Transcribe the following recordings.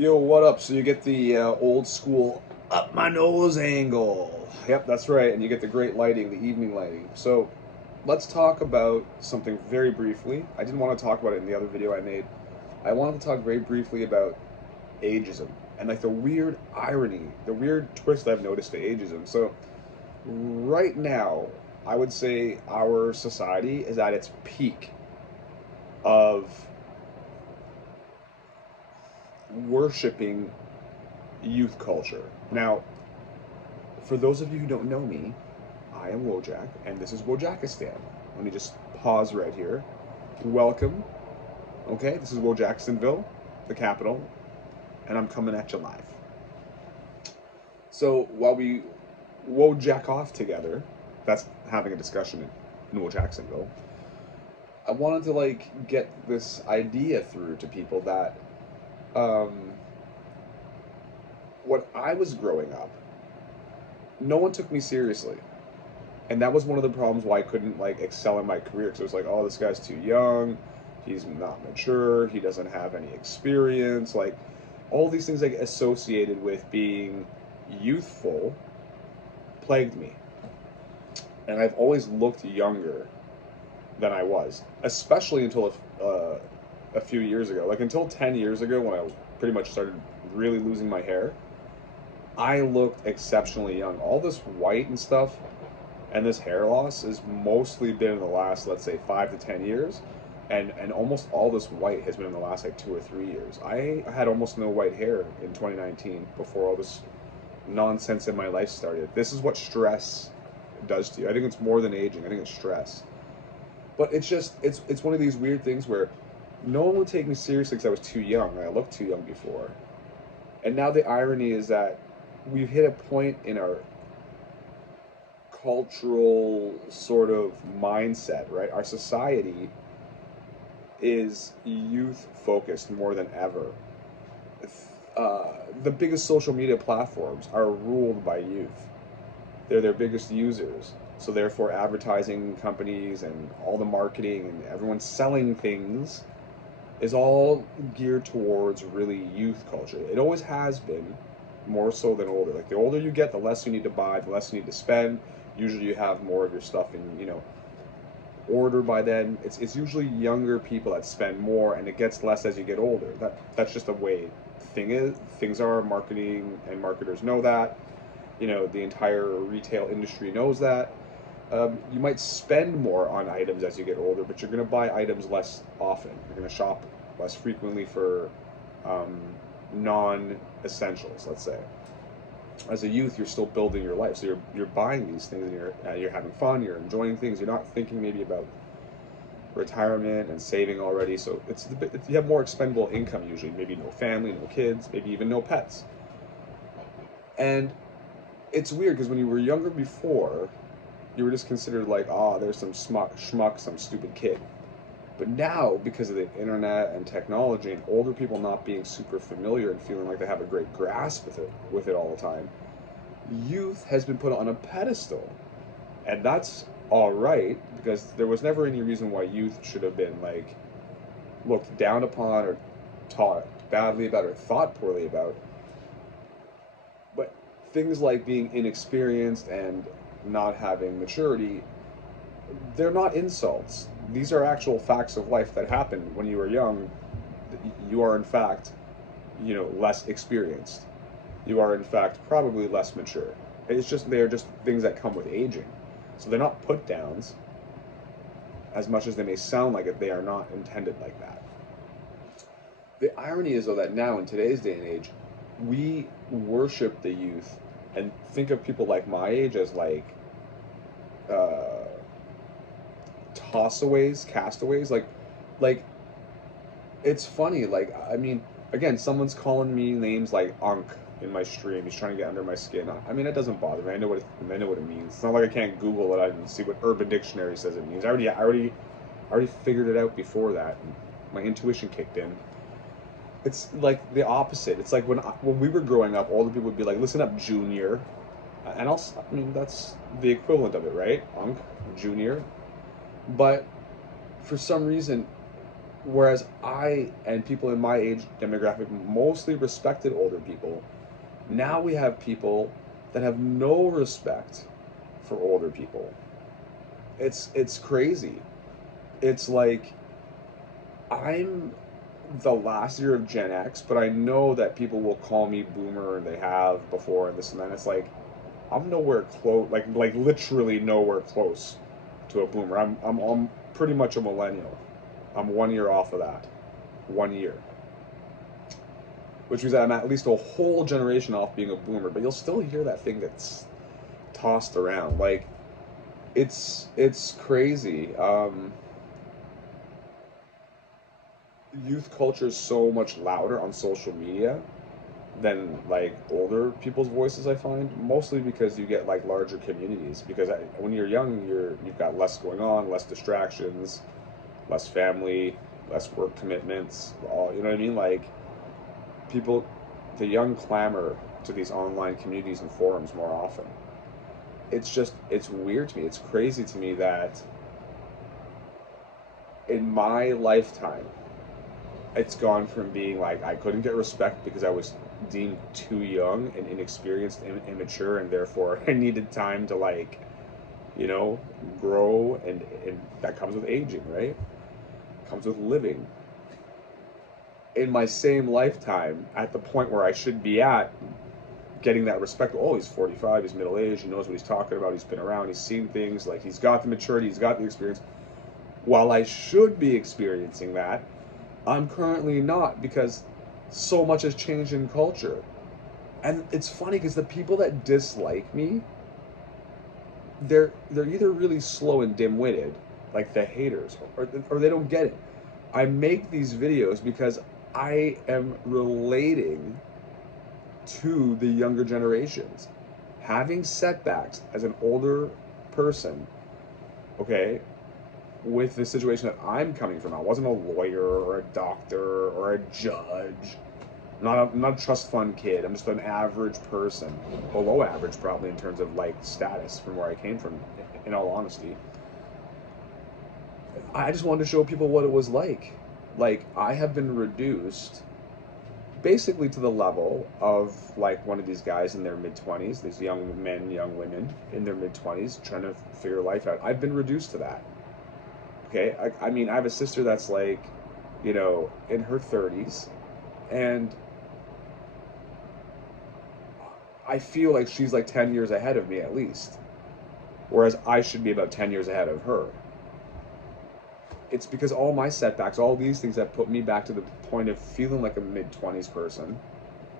Yo, what up? So you get the old school up my nose angle. Yep, that's right. And you get the great lighting, the evening lighting. So let's talk about something very briefly. I didn't want to talk about it in the other video I made. I wanted to talk very briefly about ageism and like the weird irony, the weird twist I've noticed to ageism. So right now, I would say our society is at its peak of worshiping youth culture. Now, for those of you who don't know me, I am Wojak, and this is Wojakistan. Let me just pause right here. Welcome. Okay, this is Wojacksonville, the capital, and I'm coming at you live. So while we Wojak off together, that's having a discussion in Wojacksonville, I wanted to like get this idea through to people that um, when I was growing up, no one took me seriously. And that was one of the problems why I couldn't like excel in my career, because it was like, oh, this guy's too young, he's not mature, he doesn't have any experience, like all these things like associated with being youthful plagued me. And I've always looked younger than I was, especially until a few years ago, like until 10 years ago when I pretty much started really losing my hair. I looked exceptionally young. All this white and stuff and this hair loss has mostly been in the last, let's say, 5 to 10 years, and almost all this white has been in the last like 2 or 3 years. I had almost no white hair in 2019 before all this nonsense in my life started. This is what stress does to you. I think it's more than aging. I think it's stress. But it's just it's one of these weird things where no one would take me seriously because I was too young. I looked too young before. And now the irony is that we've hit a point in our cultural sort of mindset, right? Our society is youth focused more than ever. The biggest social media platforms are ruled by youth. They're their biggest users. So therefore, advertising companies and all the marketing and everyone selling things is all geared towards really youth culture. It always has been, more so than older. Like the older you get, the less you need to buy, the less you need to spend. Usually you have more of your stuff in, order by then. It's usually younger people that spend more, and it gets less as you get older. That's just the way things are. Marketing and marketers know that. The entire retail industry knows that. You might spend more on items as you get older, but you're going to buy items less often. You're going to shop less frequently for non-essentials, let's say. As a youth, you're still building your life, so you're buying these things, and you're having fun, you're enjoying things. You're not thinking maybe about retirement and saving already. So you have more expendable income usually. Maybe no family, no kids, maybe even no pets. And it's weird because when you were younger before, you were just considered like, oh, there's some schmuck, some stupid kid. But now, because of the internet and technology and older people not being super familiar and feeling like they have a great grasp with it all the time, youth has been put on a pedestal. And that's all right, because there was never any reason why youth should have been like looked down upon or taught badly about or thought poorly about. But things like being inexperienced and not having maturity, they're not insults. These are actual facts of life that happen when you are young. You are in fact, less experienced. You are in fact probably less mature. They're just things that come with aging. So they're not put downs. As much as they may sound like it, they are not intended like that. The irony is though that now in today's day and age, we worship the youth and think of people like my age as like uh, castaways. Like it's funny. Like I mean, again, someone's calling me names like Unk in my stream. He's trying to get under my skin. I mean, it doesn't bother me. I know what it means. It's not like I can't Google it and see what Urban Dictionary says it means. I already figured it out before that. And my intuition kicked in. It's like the opposite. It's like when we were growing up, older people would be like, "Listen up, Junior," and I mean, that's the equivalent of it, right? Unk, Junior. But for some reason, Whereas I and people in my age demographic mostly respected older people. Now we have people that have no respect for older people. It's crazy. It's like I'm the last year of Gen X, but I know that people will call me boomer and they have before and this and that. It's like I'm nowhere close, like literally nowhere close to a boomer. I'm pretty much a millennial. I'm 1 year off of that. 1 year. Which means that I'm at least a whole generation off being a boomer, but you'll still hear that thing that's tossed around. Like it's crazy. Youth culture is so much louder on social media than like older people's voices. I find mostly because you get like larger communities. Because when you're young, you've got less going on, less distractions, less family, less work commitments. All you know what I mean? Like people, the young clamor to these online communities and forums more often. It's weird to me. It's crazy to me that in my lifetime it's gone from being like I couldn't get respect because I was deemed too young and inexperienced and immature, and therefore I needed time to like, you know, grow, and that comes with aging, right? Comes with living. In my same lifetime, at the point where I should be at, getting that respect. Oh, he's 45, he's middle aged, he knows what he's talking about, he's been around, he's seen things, like he's got the maturity, he's got the experience. While I should be experiencing that, I'm currently not because so much has changed in culture. And it's funny because the people that dislike me, they're either really slow and dim-witted, like the haters, or they don't get it. I make these videos because I am relating to the younger generations. Having setbacks as an older person, okay, with the situation that I'm coming from. I wasn't a lawyer or a doctor or a judge. I'm not a trust fund kid. I'm just an average person, below average probably in terms of like status from where I came from. In all honesty, I just wanted to show people what it was like. Like I have been reduced basically to the level of like one of these guys in their mid 20s, these young men, young women in their mid 20s trying to figure life out. I've been reduced to that. Okay, I mean, I have a sister that's like, you know, in her 30s, and I feel like she's like 10 years ahead of me at least, whereas I should be about 10 years ahead of her. It's because all my setbacks, all these things have put me back to the point of feeling like a mid 20s person,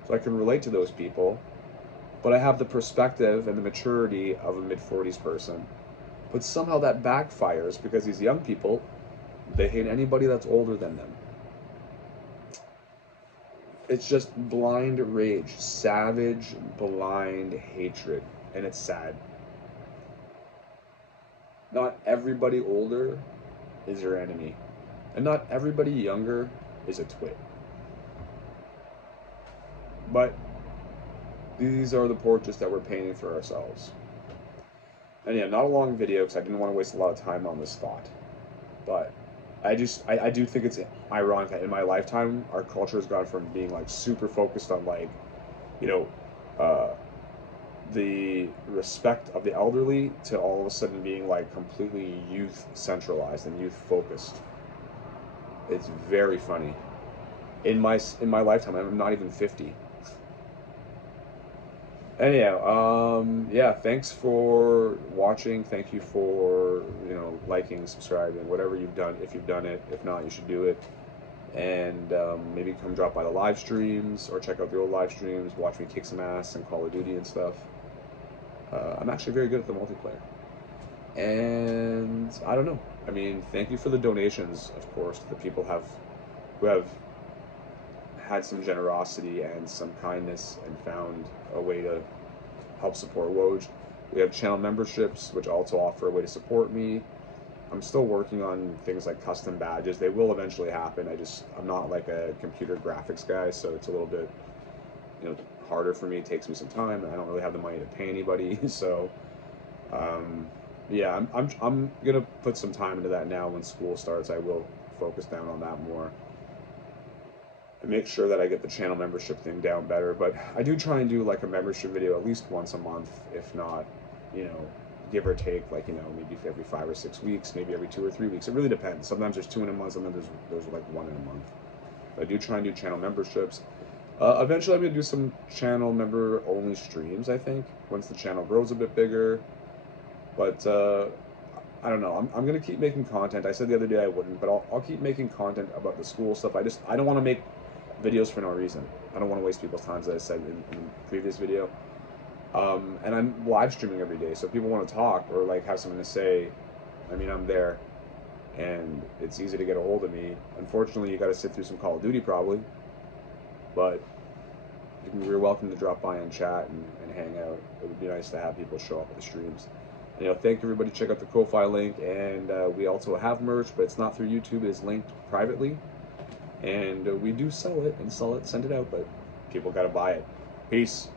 so I can relate to those people, but I have the perspective and the maturity of a mid 40s person. But somehow that backfires because these young people, they hate anybody that's older than them. It's just blind rage, savage, blind hatred, and it's sad. Not everybody older is your enemy, and not everybody younger is a twit. But these are the portraits that we're painting for ourselves. And yeah, not a long video because I didn't want to waste a lot of time on this thought. But I do think it's ironic that in my lifetime our culture has gone from being like super focused on like, you know, uh, the respect of the elderly to all of a sudden being like completely youth centralized and youth focused. It's very funny. In my lifetime, I'm not even 50. Anyhow, yeah, thanks for watching. Thank you for, you know, liking, subscribing, whatever you've done. If you've done it, if not, you should do it. And maybe come drop by the live streams or check out the old live streams. Watch me kick some ass in Call of Duty and stuff. I'm actually very good at the multiplayer. And I don't know. I mean, thank you for the donations, of course, to the people who have had some generosity and some kindness and found a way to help support Woj. We have channel memberships, which also offer a way to support me. I'm still working on things like custom badges. They will eventually happen. I'm not like a computer graphics guy, so it's a little bit, you know, harder for me. It takes me some time, and I don't really have the money to pay anybody. So, yeah, I'm gonna put some time into that now. When school starts, I will focus down on that more and make sure that I get the channel membership thing down better. But I do try and do like a membership video at least once a month, if not, you know, give or take, like, you know, maybe every 5 or 6 weeks, maybe every 2 or 3 weeks. It really depends. Sometimes there's 2 in a month, sometimes there's like 1 in a month. But I do try and do channel memberships. Eventually I'm going to do some channel member only streams, I think, once the channel grows a bit bigger. But I don't know. I'm going to keep making content. I said the other day I wouldn't, but I'll keep making content about the school stuff. I don't want to make videos for no reason. I don't want to waste people's time, as I said in the previous video. And I'm live streaming every day, so if people want to talk or like have something to say, I mean, I'm there, and it's easy to get a hold of me. Unfortunately, you got to sit through some Call of Duty probably, but you're welcome to drop by and chat and hang out. It would be nice to have people show up at the streams. And, you know, thank everybody. Check out the Ko-Fi link, and we also have merch, but it's not through YouTube. It is linked privately, and we do sell it, send it out, but people got to buy it. Peace.